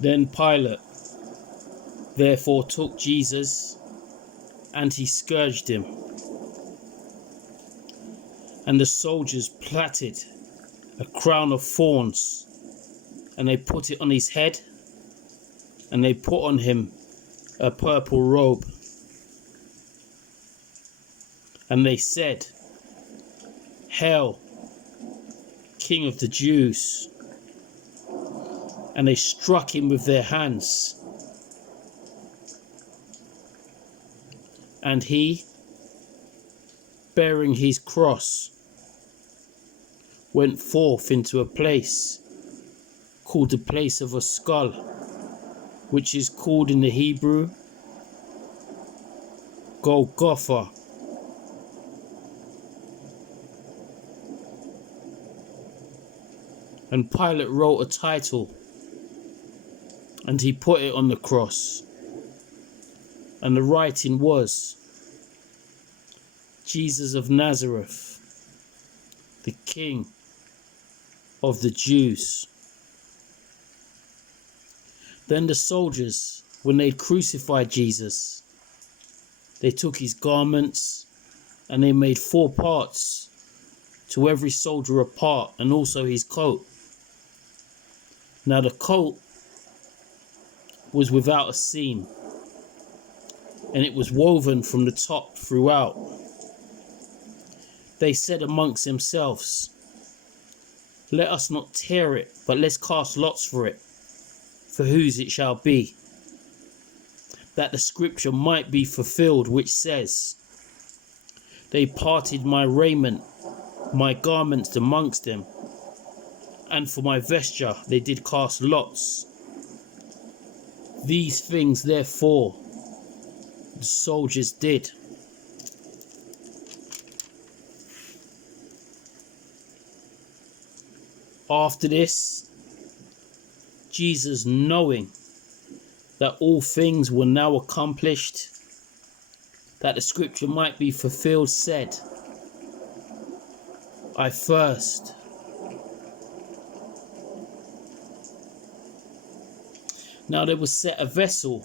Then Pilate therefore took Jesus, and he scourged him. And the soldiers plaited a crown of thorns, and they put it on his head, and they put on him a purple robe. And they said, "Hail, King of the Jews!" And they struck him with their hands. And he, bearing his cross, went forth into a place called the place of a skull, which is called in the Hebrew Golgotha. And Pilate wrote a title, and he put it on the cross. And the writing was, Jesus of Nazareth, the King of the Jews. Then the soldiers, when they crucified Jesus, they took his garments, and they made 4 parts, to every soldier a part, and also his coat. Now the coat was without a seam, and it was woven from the top throughout. They said amongst themselves, "Let us not tear it, but let's cast lots for it, for whose it shall be, that the scripture might be fulfilled, which says, They parted my raiment, my garments amongst them, and for my vesture they did cast lots. These things therefore the soldiers did." After this, Jesus, knowing that all things were now accomplished, that the scripture might be fulfilled, said, "I thirst." Now there was set a vessel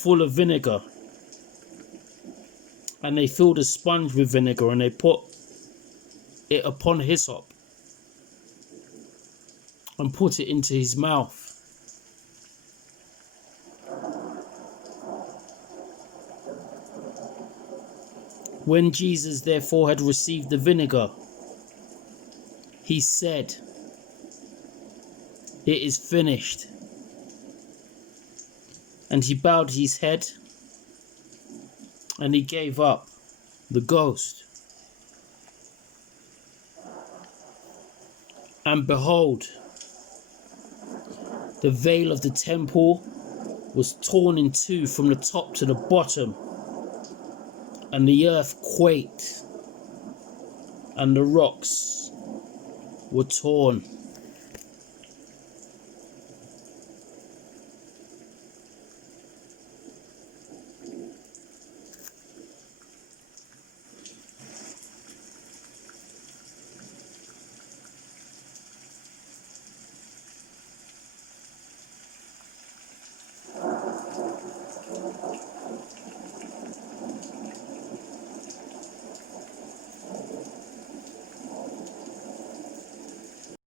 full of vinegar, and they filled a sponge with vinegar, and they put it upon hyssop, and put it into his mouth. When Jesus therefore had received the vinegar, he said, "It is finished." And he bowed his head, and he gave up the ghost. And behold, the veil of the temple was torn in two from the top to the bottom, and the earth quaked, and the rocks were torn.